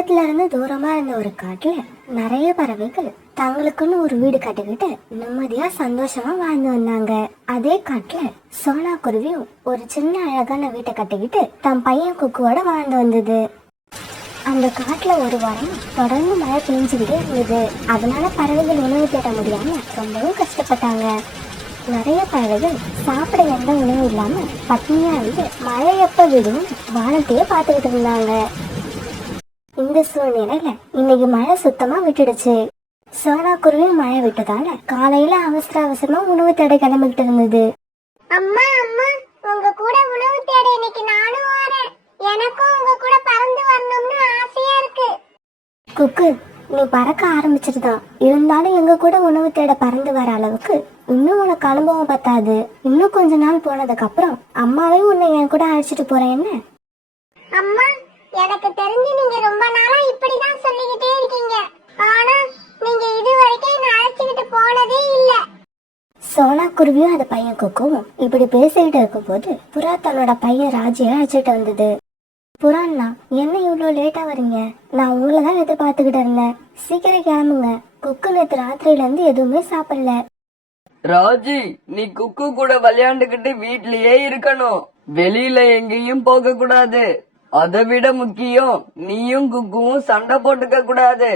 தூரத்துல இருந்து தூரமா இருந்த ஒரு காட்டுல நிறைய பறவைகள் தங்களுக்குன்னு ஒரு வீடு கட்டிக்கிட்டு நிம்மதியா சந்தோஷமா வாழ்ந்து வந்தாங்க. அதே காட்டுல சோனா குருவியும் ஒரு சின்ன அழகான வீட்டை கட்டிக்கிட்டு தன் பையன் குக்குவோட வாழ்ந்து வந்தது. அந்த காட்டுல ஒரு வாரம் தொடர்ந்து மழை பெஞ்சுக்கிட்டே இருந்தது. அதனால பறவைகள் உணவு தேட முடியாம ரொம்பவும் கஷ்டப்பட்டாங்க. நிறைய பறவைகள் சாப்பிட எந்த உணவும் இல்லாம பட்னியா இருந்து மழை எப்ப விடும் வானத்தையே பார்த்துக்கிட்டு இருந்தாங்க. இந்த சூழ்நிலையில இன்னைக்கு மழை சுத்தமா விட்டுடுச்சு. சோனா குருவி மழை விட்டதால காலையில அவசரமா உணவு தேட கிளம்பிட்டு இருந்தது. அம்மா அம்மா, உங்க கூட உணவு தேட இன்னைக்கு நானும் வரேன். எனக்கும் உங்க கூட பறந்து வரணும்னு ஆசையா இருக்கு. குக்கு, நீ பறக்க ஆரம்பிச்சிருதான், இருந்தாலும் எங்க கூட உணவு தேட பறந்து வர அளவுக்கு இன்னும் உனக்கு அனுபவம் பத்தாது. இன்னும் கொஞ்ச நாள் போனதுக்கு அப்புறம் அம்மாவே உன்னை என் கூட அழைச்சிட்டு போறேன். என்ன அம்மா, எனக்கு தெரிஞ்சு நீங்க ரொம்ப நாளா இப்படிதான் சொல்லிக்கிட்டே இருக்கீங்க. ஆனா நீங்க இது வரைக்கும் என்ன அழைச்சிக்கிட்டு போனதே இல்ல. சோனா குருவியும் அந்த பையன் குக்குவும் இப்படி பேசிக்கிட்டு இருக்கும் போது புறா தன்னோட பையன் ராஜியை அழைச்சிட்டு வந்தது. புறான்னா, என்ன இவ்வளவு லேட்டா வரீங்க? நான் உங்களை தான் எதிர்பார்த்துக்கிட்டு இருந்தேன். சீக்கிரம் கிளம்புங்க. குக்கு நேற்று ராத்திரியில இருந்து எதுவுமே சாப்பிடல. ராஜி, நீ குக்கு கூட விளையாண்டுகிட்டு வீட்லயே இருக்கணும். வெளியில எங்கேயும் போக கூடாது. அதை விட முக்கியம், நீயும் குக்குவும் சண்டை போட்டுக்க கூடாது.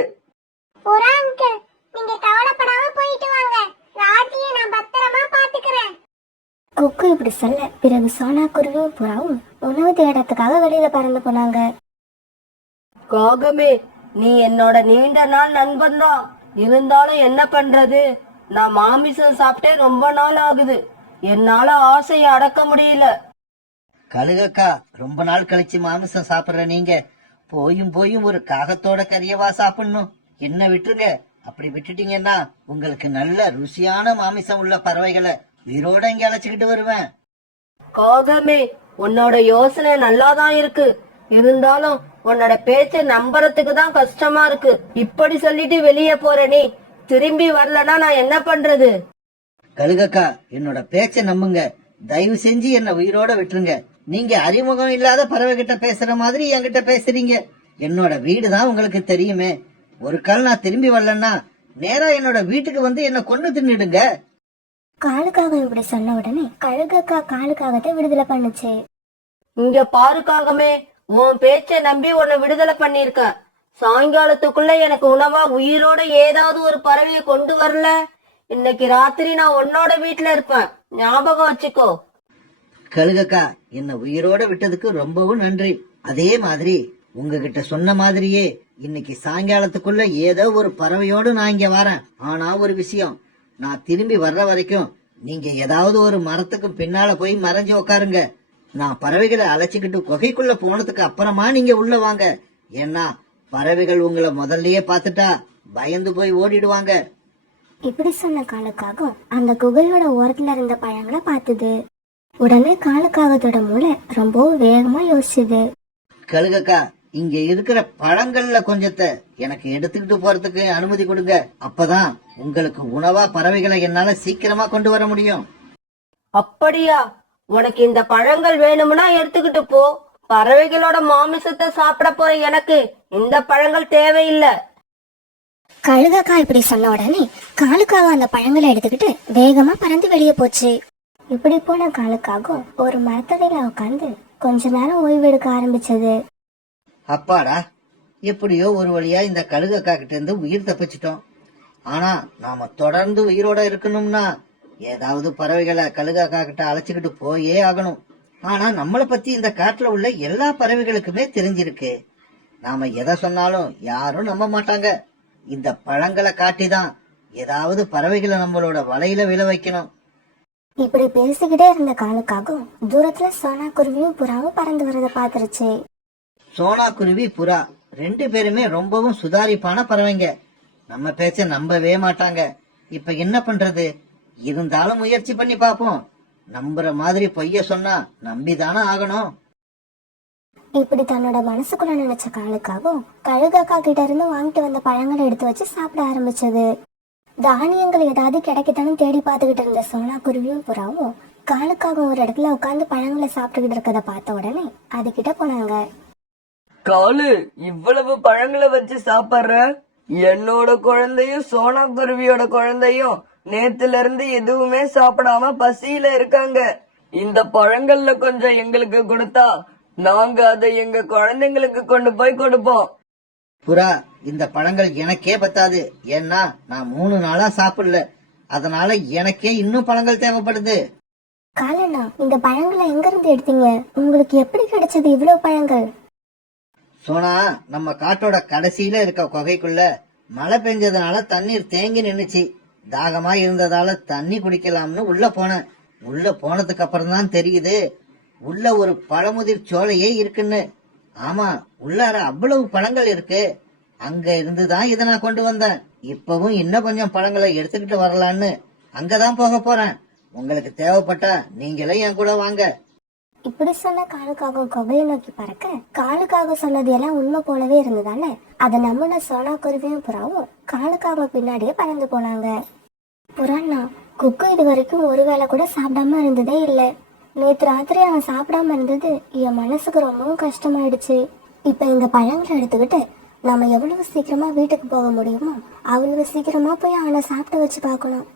புறா அங்கிள், நீங்க கவலைப்படாம போயிட்டு வாங்க. ராஜியை நான் பத்திரமா பாத்துக்கிறேன். குக்கு இப்படி சொல்ல பிறகு சோனா குருவியும் புறாவும் உணவு தேடத்துக்காக வெளியில பறந்து போனாங்க. காகமே, நீ என்னோட நீண்ட நாள் நண்பன் தான். இருந்தாலும் என்ன பண்றது, நான் மாமிசம் சாப்பிட்டே ரொம்ப நாள் ஆகுது. என்னால ஆசையை அடக்க முடியல. கழுகக்கா, ரொம்ப நாள் கழிச்சு மாமிசம் சாப்பிடுற நீங்க போயும் ஒரு காகத்தோட கறியவா சாப்பிடணும்? என்ன விட்டுருங்க. அப்படி விட்டுட்டீங்கன்னா உங்களுக்கு நல்ல ருசியான மாமிசம் உள்ள பறவைகளை உயிரோட இங்க அழைச்சுக்கிட்டு வருவேன். காகமே, உன்னோட யோசனை நல்லாதான் இருக்கு. இருந்தாலும் உன்னோட பேச்ச நம்புறதுக்கு தான் கஷ்டமா இருக்கு. இப்படி சொல்லிட்டு வெளியே போற நீ திரும்பி வரலன்னா நான் என்ன பண்றது? கழுகக்கா, என்னோட பேச்ச நம்புங்க. தயவு செஞ்சு என்ன உயிரோட விட்டுருங்க. நீங்க அறிமுகம் இல்லாத பறவை கிட்ட பேசுற மாதிரி என்கிட்ட பேசுறீங்க. என்னோட வீடு தான் உங்களுக்கு தெரியுமே. ஒரு கால் நான் திரும்பி வரலன்னா நேரா என்னோட வீட்டுக்கு வந்து என்ன கொண்டு தின்னுடுங்க. காலுக்காக இப்படி சொன்ன உடனே கழுகக்கா காலுக்காகத்தை விடுதலை பண்ணுச்சு. இங்க பாரு காகமே, உன் பேச்ச நம்பி உன்னை விடுதலை பண்ணிருக்க. சாயங்காலத்துக்குள்ள எனக்கு உணவா உயிரோட ஏதாவது ஒரு பறவைய கொண்டு வரல, இன்னைக்கு ராத்திரி நான் உன்னோட வீட்டுல இருப்பேன். ஞாபகம் வச்சுக்கோ. கழுகக்கா, என்ன உயிரோட விட்டதுக்கு ரொம்பவும் நன்றி. அதே மாதிரி உங்ககிட்ட சொன்ன மாதிரியே இன்னைக்கு சாயங்காலத்துக்குள்ள ஏதோ ஒரு பறவையோடு நான் இங்க வரேன். ஆனா ஒரு விஷயம், நான் திரும்பி வர்ற வரைக்கும் நீங்க ஏதாவது ஒரு மரத்துக்கு பின்னால போய் மறைஞ்சு உக்காருங்க. நான் பறவைகளை அழைச்சிக்கிட்டு குகைக்குள்ள போனதுக்கு அப்புறமா நீங்க உள்ள வாங்க. ஏன்னா பறவைகள் உங்களை முதல்லயே பாத்துட்டா பயந்து போய் ஓடிடுவாங்க. இப்படி சொன்ன காலுக்காக அந்த குகையோட ஓரத்துல இருந்த பழங்களை பார்த்தது. உடனே காலுக்காகத்தோட மூளை ரொம்பவும் வேகமா யோசிச்சுது. கழுகக்கா, இங்க இருக்கிற பழங்கள்ல கொஞ்சத்தை எனக்கு எடுத்துக்கிட்டு போறதுக்கு அனுமதி கொடுங்க. அப்பதான் உங்களுக்கு உணவா பறவைகளை என்னால சீக்கிரமா கொண்டு வர முடியும். அப்படியா? உனக்கு இந்த பழங்கள் வேணும்னா எடுத்துக்கிட்டு போ. பறவைகளோட மாமிசத்தை சாப்பிட போற எனக்கு இந்த பழங்கள் தேவையில்லை. கழுகக்கா இப்படி சொன்ன உடனே காலுக்காக அந்த பழங்களை எடுத்துக்கிட்டு வேகமா பறந்து வெளியே போச்சு. இப்படி போன காலுக்காக ஒரு மரத்தடியில உட்காந்து கொஞ்ச நேரம் ஓய்வு எடுக்க ஆரம்பிச்சது. அப்பாடா, எப்படியோ ஒரு வழியா இந்த கழுகக்கா கிட்ட இருந்து உயிர் தப்பிச்சிட்டோம். ஆனா நாம தொடர்ந்து உயிரோட இருக்கணும்னா ஏதாவது பறவைகளை கழுகக்கா கிட்ட அழைச்சுக்கிட்டு போயே ஆகணும். ஆனா நம்மளை பத்தி இந்த காட்டுல உள்ள எல்லா பறவைகளுக்குமே தெரிஞ்சிருக்கு. நாம எதை சொன்னாலும் யாரும் நம்ப மாட்டாங்க. இந்த பழங்களை காட்டிதான் ஏதாவது பறவைகளை நம்மளோட வலையில விழ வைக்கணும். இப்படி பேசிக்கிட்டே இருந்த காலுக்காக தூரத்துல சோனா குருவியும் புறாவும் பறந்து வரத பாத்துருச்சு. சோனா குருவி, புறா ரெண்டு பேருமே ரொம்பவும் சுதாரிப்பான பறவைங்க. நம்ம பேச்ச நம்பவே மாட்டாங்க. இப்ப என்ன பண்றது? இருந்தாலும் முயற்சி பண்ணி பாப்போம். நம்புற மாதிரி பொய்ய சொன்னா நம்பிதானே ஆகணும். இப்படி தன்னோட மனசுக்குள்ள நினைச்ச காலுக்காக கழுகக்கா கிட்ட இருந்து வாங்கிட்டு வந்த பழங்களை எடுத்து வச்சு சாப்பிட ஆரம்பிச்சது. தானியங்கள் ஏதாவது கிடைக்கத்தானு தேடி பார்த்துக்கிட்டு இருந்த சோனா குருவியும் புறாவும் காலுக்காக ஒரு இடத்துல உட்காந்து பழங்களை சாப்பிட்டுக்கிட்டு இருக்கத பார்த்த உடனே அதுகிட்ட போனாங்க. காலு, இவ்வளவு பழங்களை வச்சு சாப்பிடுற? என்னோட குழந்தையும் சோனா குருவியோட குழந்தையும் நேத்துல இருந்து எதுவுமே சாப்பிடாம பசியில இருக்காங்க. இந்த பழங்கள்ல கொஞ்சம் எங்களுக்கு கொடுத்தா நாங்க அதை எங்க குழந்தைங்களுக்கு கொண்டு போய் கொடுப்போம். புறா, இந்த பழங்கள் எனக்கே பத்தாது. ஏன்னா நான் 3 நாளா சாப்பிடல. அதனால எனக்கே இன்னும் பழங்கள் தேவைப்படுது. காலண்ணா, இந்த பழங்களை எங்க இருந்து எடுத்தீங்க? உங்களுக்கு எப்படி கிடைச்சது இவ்வளவு பழங்கள்? சோனா, நம்ம காட்டோட கடைசியில இருக்க குகைக்குள்ள மழை பெஞ்சதுனால தண்ணீர் தேங்கி நின்னுச்சு. தாகமா இருந்ததால தண்ணி குடிக்கலாம்னு உள்ள போனேன். உள்ள போனதுக்கு அப்புறம் தான் தெரியுது உள்ள ஒரு பழமுதிர் சோலையே இருக்குன்னு. ஆமா, உள்ளார அவ்வளவு பழங்கள் இருக்கு. அங்க இருந்துதான் இதை நான் கொண்டு வந்தேன். இப்பவும் இன்னும் கொஞ்சம் பழங்களை எடுத்துக்கிட்டு வரலான்னு அங்கதான் போக போறேன். உங்களுக்கு தேவைப்பட்டா நீங்களே என் கூட வாங்க. இப்படி சொன்ன காலுக்காக குகையை நோக்கி பறக்க, காலுக்காக சொன்னது எல்லாம் உண்மை போலவே இருந்ததால அதை நம்பின சோனா குருவியும் புறாவும் காலுக்காக பின்னாடியே பறந்து போனாங்க. புறாண்ணா, குக்கு இது வரைக்கும் ஒரு வேளை கூட சாப்பிடாம இருந்ததே இல்ல. நேத்து ராத்திரி அவன் சாப்பிடாம இருந்தது என் மனசுக்கு ரொம்பவும் கஷ்டமாயிடுச்சு. இப்ப இந்த பழங்களை எடுத்துக்கிட்டு நாம எவ்வளவு சீக்கிரமா வீட்டுக்கு போக முடியுமோ அவ்வளவு சீக்கிரமா போய் அவனை சாப்பிட்டு வச்சு பார்க்கணும்.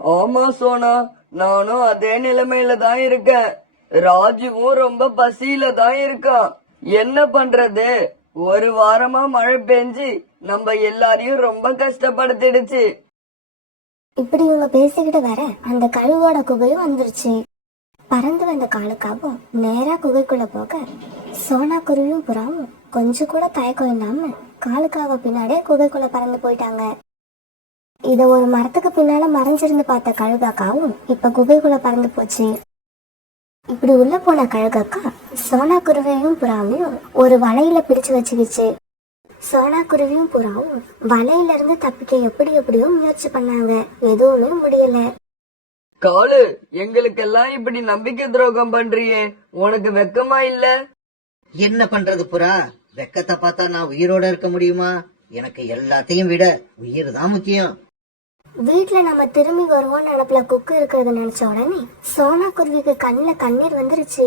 ஆமா சோனா, நானும் அதே நிலைமையில தான் இருக்கேன். ராஜுவும் ரொம்ப பசியில தான் இருக்கான். என்ன பண்றது? ஒரு வாரமா மழை பெஞ்சு நம்ம எல்லாரையும் ரொம்ப கஷ்டப்படுத்திடுச்சு. இப்படி இவங்க பேசிக்கிட்டு வர அந்த கழுவோட குகையும் வந்துருச்சு. பறந்து வந்த காலுக்காகவும் நேரா குகைக்குள்ள போக சோனா குருவியும் புறாவும் கொஞ்சம் கூட தயக்கம் இல்லாம காலுக்காக பின்னாடியே குகைக்குள்ள பறந்து போயிட்டாங்க. இத ஒரு மரத்துக்கு பின்னால மறைஞ்சிருந்து பார்த்த கழுகாக்காவும் இப்ப குகைக்குள்ள பறந்து போச்சு. இப்படி உள்ள போன கழுகாக்கா சோனா குருவியும் புறாவையும் ஒரு வலையில பிடிச்சு வச்சுக்கிச்சு. சோனா குருவியும் புறாவும் வலையில இருந்து தப்பிக்க எப்படியோ முயற்சி பண்ணாங்க. எதுவுமே முடியல. காலு, எங்களுக்கெல்லாம் இப்படி நம்பிக்கை துரோகம் பண்றியே, உனக்கு வெக்கமா இல்ல? என்ன பண்றது புறா? வெக்கத்தை பார்த்தா நான் உயிரோட இருக்க முடியுமா? எனக்கு எல்லாத்தையும் விட உயிர் தான் முக்கியம். வீட்டுல நம்ம திரும்பி வருவோம் நினப்புல குக்கு இருக்கிறத நினைச்ச உடனே சோனா குருவிக்கு கண்ணுல கண்ணீர் வந்துருச்சு.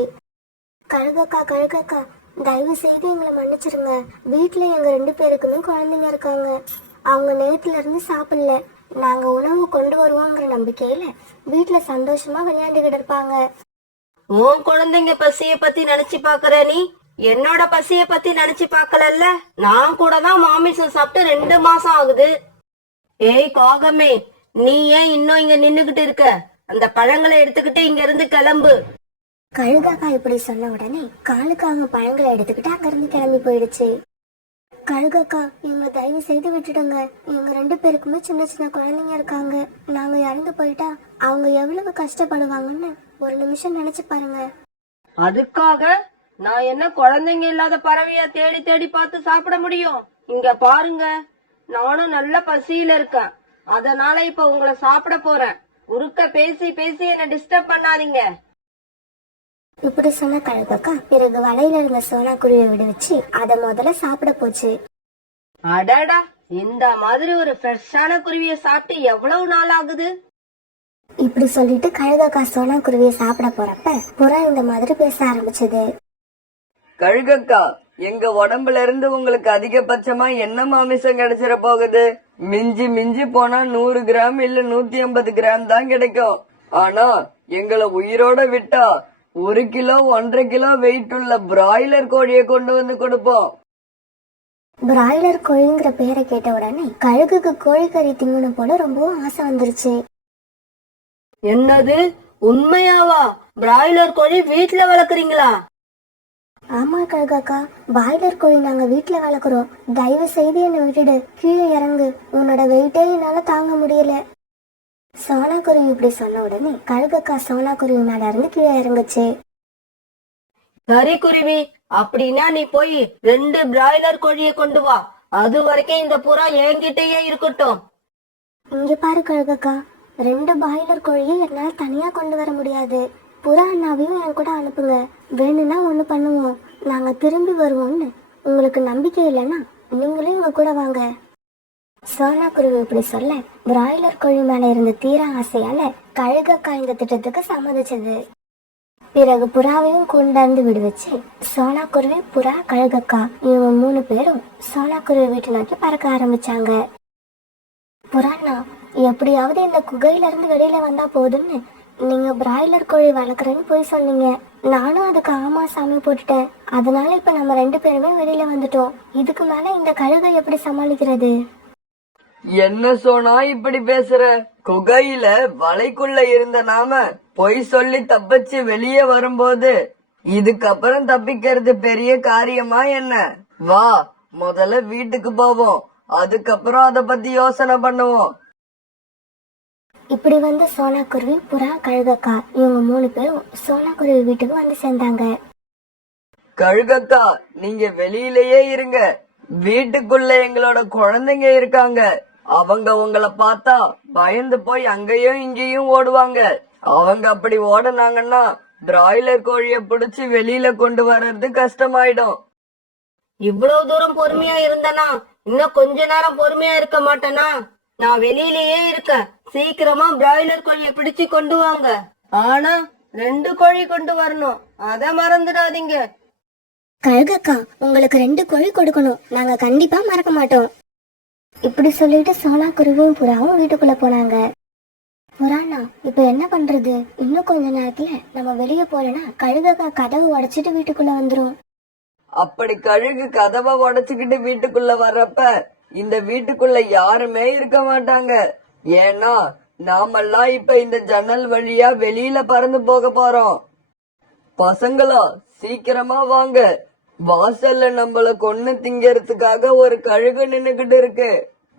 கழுகக்கா, தயவு செய்து எங்களை மன்னிச்சிருங்க. வீட்டுல எங்க 2 பேருக்குமே குழந்தைங்க இருக்காங்க. அவங்க நேத்துல இருந்து சாப்பிடல. நாங்க உணவு கொண்டு வருவோங்கிற நம்பிக்கையில வீட்டுல சந்தோஷமா விளையாண்டுகிட்டு இருப்பாங்க. உன் குழந்தைங்க பசிய பத்தி நினைச்சு பாக்குற நீ? என்னோட பசிய பத்தி நினைச்சு பாக்கலல்ல? நான் கூட தான் மாமிசம் சாப்பிட்டு 2 மாசம் ஆகுது. ஏய் காகமே, நீ ஏன் இன்னும் இங்க நின்னுகிட்டு இருக்க? அந்த பழங்களை எடுத்துக்கிட்டு இங்க இருந்து கிளம்பு. கழுகாக்கா இப்படி சொன்ன உடனே காலுக்காக பழங்களை எடுத்துக்கிட்டு அங்கிருந்து கிளம்பி போயிடுச்சு. கழுகாக்கா, இவங்க தயவு செய்து விட்டுடுங்க. இவங்க 2 பேருக்குமே சின்ன சின்ன குழந்தைங்க இருக்காங்க. நாங்க இறந்து போயிட்டா அவங்க எவ்வளவு கஷ்டப்படுவாங்கன்னு ஒரு நிமிஷம் நினைச்சு பாருங்க. அதுக்காக நான் என்ன குழந்தைங்க இல்லாத பறவைய தேடி தேடி பார்த்து சாப்பிட முடியும்? இங்க பாருங்க, நானும் நல்ல பசியில இருக்கேன். அதனால இப்ப உங்களை சாப்பிட போறேன். குறுக்க பேசி பேசி என்ன டிஸ்டர்ப் பண்ணாதீங்க. இப்படி சொன்ன கழுகாக்கா பிறகு வலையில இருந்த சோனா குருவியை விடுவிச்சு அதை முதல்ல சாப்பிட போச்சு. அடடா, இந்த மாதிரி ஒரு ஃப்ரெஷ்ஷான குருவிய சாப்பிட்டு எவ்வளவு நாள் ஆகுது? இப்படி சொல்லிட்டு கழுகாக்கா சோனா குருவியை சாப்பிட போறப்ப புறா இந்த மாதிரி பேச ஆரம்பிச்சது. கழுகக்கா, எங்க உடம்புல இருந்து உங்களுக்கு அதிகபட்சமா என்ன மாமிசம் கிடைச்சிட போகுது? மிஞ்சி மிஞ்சி போனா 100 கிராம் இல்ல 150 கிராம் தான் கிடைக்கும். ஆனா எங்களை உயிரோட விட்டா 1 கிலோ 1.5 கிலோ வெயிட் உள்ள பிராய்லர் கோழியை கொண்டு வந்து கொடுப்போம். பிராய்லர் கோழிங்கிற பேரை கேட்ட உடனே கழுகுக்கு கோழிக்கறி திங்கணும் போல ரொம்பவும் ஆசை வந்துருச்சு. என்னது, உண்மையாவா? பிராய்லர் கோழி வீட்டுல வளர்க்குறீங்களா? ஆமா கழுகாக்கா, பாய்லர் கோழி நாங்க வீட்டுல வளர்க்குறோம். தயவு செய்து என்னை விட்டுடு, கீழே இறங்கு. உன்னோட வெயிட்டே என்னால தாங்க முடியல. சோனா குருவி இப்படி சொன்ன உடனே கழுகாக்கா சோனா குருவி மேல இருந்து கீழே இறங்குச்சு. சரி குருவி, அப்படின்னா நீ போய் 2 பிராய்லர் கோழியை கொண்டு வா. அது வரைக்கும் இந்த புறா என்கிட்டயே இருக்கட்டும். இங்க பாரு கழுகாக்கா, 2 பாய்லர் கோழியை என்னால தனியா கொண்டு வர முடியாது. புறா அண்ணாவையும் என் கூட அனுப்புங்க. வேணும்னா ஒண்ணு பண்ணுவோம், நாங்க திரும்பி வருவோம்னு. உங்களுக்கு நம்பிக்கை இல்லைன்னா நீங்களும் எங்க கூட வாங்க. சோனா குருவி இப்படி சொல்ல பிராய்லர் கோழி மேல இருந்த தீர ஆசையால கழுகாக்கா இந்த திட்டத்துக்கு சம்மதிச்சது. பிறகு புறாவையும் கொண்டாந்து விடுவச்சு சோனா குருவி, புறா, கழுகக்கா இவங்க 3 பேரும் சோனா குருவி வீட்டை நோக்கி பறக்க ஆரம்பிச்சாங்க. புறாண்ணா, எப்படியாவது இந்த குகையில இருந்து வெளியில வந்தா போதும்னு நீங்க பிராய்லர் கோழி வளர்க்குறேன்னு போய் சொன்னீங்க. நானும் அதுக்கு ஆமா சாமி போட்டுட்டேன். அதனால இப்ப நம்ம 2 பேருமே வெளியில வந்துட்டோம். இதுக்கு மேல இந்த கழுகை எப்படி சமாளிக்கிறது? என்ன சோனா இப்படி பேசுற? குகையில வலைக்குள்ள இருந்த நாம பொய் சொல்லி தப்பிச்சு வெளியே வரும்போது இதுக்கப்புறம் தப்பிக்கிறது பெரிய காரியமா என்ன? வா, முதல்ல வீட்டுக்கு போவோம், அதுக்கப்புறம் அத பத்தி யோசனை பண்ணுவோம். இப்படி வந்து சோனா குருவி, புறா, கழுகக்கா இவங்க 3 பேரும் சோனா குருவி வீட்டுக்கு வந்து சேர்ந்தாங்க. கழுகக்கா, நீங்க வெளியிலேயே இருங்க. வீட்டுக்குள்ள எங்களோட குழந்தைங்க இருக்காங்க. அவங்க உங்களை பார்த்தா பயந்து போய் அங்கேயும் இங்கேயும் ஓடுவாங்க. அவங்க அப்படி ஓடுனாங்கன்னா பிராய்லர் கோழிய பிடிச்சு வெளியில கொண்டு வர்றது கஷ்டமாயிடும். இவ்வளவு தூரம் பொறுமையா இருந்தனா இன்னும் கொஞ்ச நேரம் பொறுமையா இருக்க மாட்டேனா? நான் வெளியிலேயே இருக்கேன். சீக்கிரமா பிராய்லர் கோழியை பிடிச்சு கொண்டு வாங்க. ஆனா 2 கோழி கொண்டு வரணும், அத மறந்துடாதீங்க. கழுகக்கா, உங்களுக்கு 2 கோழி கொடுக்கணும். நாங்க கண்டிப்பா மறக்க மாட்டோம். இப்படி சொல்லிட்டு சோனா குருவியும் புறாவும் வீட்டுக்குள்ள போனாங்க. புறாண்ணா, இப்ப என்ன பண்றது? இன்னும் கொஞ்ச நேரத்துல நம்ம வெளியே போலனா கழுகக்கா கதவு உடைச்சிட்டு வீட்டுக்குள்ள வந்துரும். அப்படி கழுகு கதவை உடைச்சுக்கிட்டு வீட்டுக்குள்ள வர்றப்ப இந்த வீட்டுக்குள்ள யாருமே இருக்க மாட்டாங்க. ஏன்னா நாமெல்லாம் இப்ப இந்த ஜன்னல் வழியா வெளியில பறந்து போக போறோம். பசங்களா, சீக்கிரமா வாங்க. வாசல்ல நம்மள கொன்னு திங்கறதுக்காக ஒரு கழுகு நின்னுகிட்டு இருக்கு.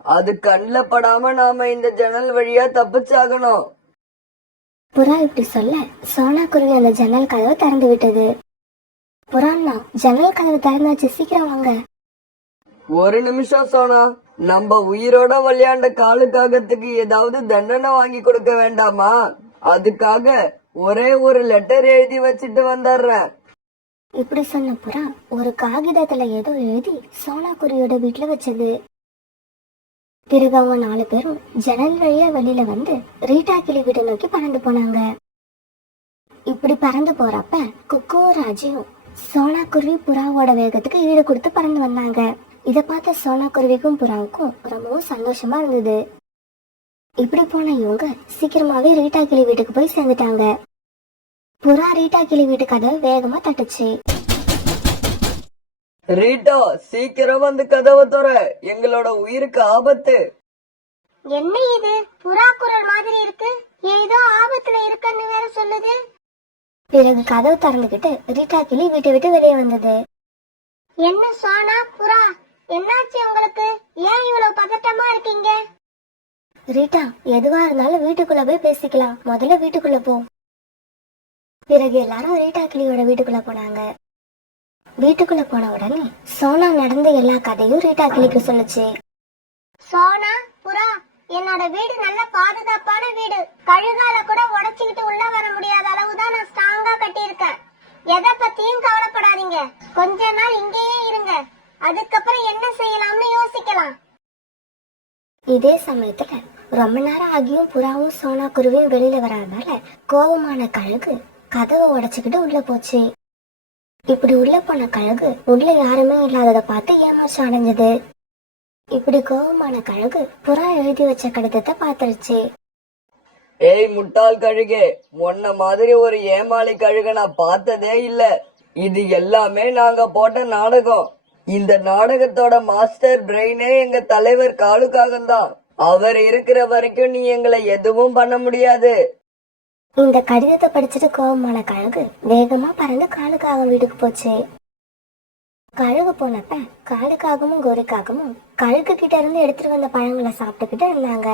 அது கண்ணுல படாம நாம இந்த ஜன்னல் வழியா தப்பிச்சாகணும். புறா இப்படி சொல்ல சோனா குருவி அந்த ஜன்னல் கதவை திறந்து விட்டது. புறாண்ணா, ஜன்னல் கதவு திறந்தாச்சு, சீக்கிரம் வாங்க. ஒரு நிமிஷம் சோனா, நம்ம உயிரோட விளையாண்ட காலுக்காகத்துக்கு ஏதாவது தண்டனை வாங்கி கொடுக்க வேண்டாமா? அதுக்காக ஒரே ஒரு லெட்டர் எழுதி வச்சிட்டு வந்துடுறேன். இப்படி சொன்ன புறா ஒரு காகிதத்துல ஏதோ எழுதி சோனா குருவியோட வீட்டுல வச்சது. பிறகு அவங்க 4 பேரும் ஜன்னல் வழியா வெளியில வந்து ரீட்டா கிளி வீட்டை நோக்கி பறந்து போனாங்க. இப்படி பறந்து போறப்ப குக்கு ராஜியும் சோனா குருவி புறாவோட வேகத்துக்கு ஈடு கொடுத்து பறந்து வந்தாங்க. இத பார்த்த சோனா குருவிக்கும் புறாவுக்கும் ரொம்பவும் சந்தோஷமா இருந்தது. இப்படி போன இவங்க சீக்கிரமாவே ரீட்டா கிளி வீட்டுக்கு போய் சேர்ந்துட்டாங்க. புறா ரீட்டா கிளி வீட்டு கதவை வேகமா தட்டுச்சு. ரீட்டா, சீக்கிரம் வந்து கதவை தர, எங்களோட உயிருக்கு ஆபத்து. என்ன இது புறா குரல் மாதிரி இருக்கு? ஏதோ ஆபத்துல இருக்குன்னு வேற சொல்லுது. பிறகு கதவு திறந்துகிட்டு ரீட்டா கிளி வீட்டை விட்டு வெளியே வந்தது. என்ன சோனா, புறா, என்னாச்சு உங்களுக்கு? ஏன் இவ்வளவு பதட்டமா இருக்கீங்க? ரீட்டா, எதுவா இருந்தாலும் வீட்டுக்குள்ள போய் பேசிக்கலாம், முதல்ல வீட்டுக்குள்ள போ. பிறகு எல்லாரும் ரீட்டா கிளியோட வீட்டுக்குள்ள போனாங்க. வீட்டுக்குள்ள போன உடனே சோனா நடந்த எல்லா கதையும் ரீட்டா கிளிக்கு சொல்லுச்சு. சோனா, புறா, என்னோட வீடு நல்ல பாதுகாப்பான வீடு. கழுகால கூட உடைச்சுக்கிட்டு உள்ள வர முடியாத அளவுதான் நான் ஸ்ட்ராங்கா கட்டியிருக்கேன். எதை பத்தியும் கவலைப்படாதீங்க. கொஞ்ச நாள் இங்கேயே இருங்க, அதுக்கப்புறம் என்ன செய்யலாம்னு யோசிக்கலாம். இதே சமயத்துல ரொம்ப நேரம் ஆகியும் புறாவும் சோனா குருவியும் வெளியில வராதனால கோபமான கழுகு கதவை உடைச்சுக்கிட்டு உள்ள போச்சு. இப்படி உள்ள போன கழுகு உள்ள யாருமே இல்லாததை பார்த்து ஏமாற்றம் அடைஞ்சது. இப்படி கோபமான கழுகு புறா எழுதி வச்ச கடிதத்தை பார்த்துருச்சு. ஏய் முட்டாள் கழுகே, உன்ன மாதிரி ஒரு ஏமாளி கழுக நான் பார்த்ததே இல்ல. இது எல்லாமே நாங்க போட்ட நாடகம். இந்த நாடகத்தோட மாஸ்டர் பிரெயினே எங்க தலைவர் காலுக்காகத்தான். அவர் இருக்கிற வரைக்கும் நீ எங்களை எதுவும் பண்ண முடியாது. இந்த கடிதத்தை படிச்சுட்டு கோபமான கழுகு வேகமா பறந்து காலுக்காக வீட்டுக்கு போச்சு. கழுகு போனப்ப காலுக்காகவும் கோரிக்காகவும் கழுகு கிட்ட இருந்து எடுத்துட்டு வந்த பழங்களை சாப்பிட்டுக்கிட்டு இருந்தாங்க.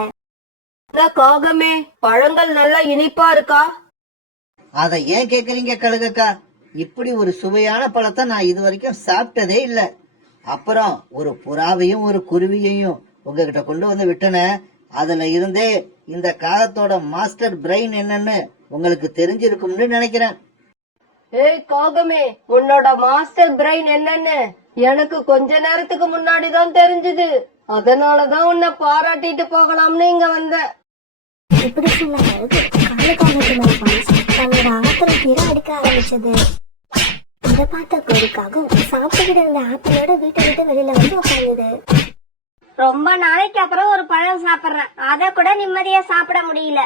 காகமே, பழங்கள் நல்லா இனிப்பா இருக்கா? அத ஏன் கேக்குறீங்க கழுகக்கா? இப்படி ஒரு சுவையான பழத்தை நான் இது வரைக்கும் சாப்பிட்டதே இல்ல. அப்புறம் ஒரு புறாவையும் ஒரு குருவியையும் உங்ககிட்ட கொண்டு வந்து விட்டன. அதுல இருந்தே இந்த காகத்தோட மாஸ்டர் பிரெயின் என்னன்னு உங்களுக்கு தெரிஞ்சிருக்கும்னு நினைக்கிறேன். ஏய் காகமே, உன்னோட மாஸ்டர் பிரெயின் என்னன்னு எனக்கு கொஞ்ச நேரத்துக்கு முன்னாடிதான் தெரிஞ்சது. அதனாலதான் உன்னை பாராட்டிட்டு போகலாம்னு இங்க வந்தேன். இப்படி சொன்ன கழுகு காலுக்காக தன்னோட ஆத்திரம் தீர அடிக்க ஆரம்பிச்சது. இதை பார்த்த கோழிக்காகம் சாப்பிட்டுக்கிட்டு இருந்த ஆப்பிளோட வீட்டை விட்டு வெளியில வந்து உட்காருது. ரொம்ப நாளைக்கு அப்புறம் ஒரு பழம் சாப்பிடுறேன், அத கூட நிம்மதியா சாப்பிட முடியல.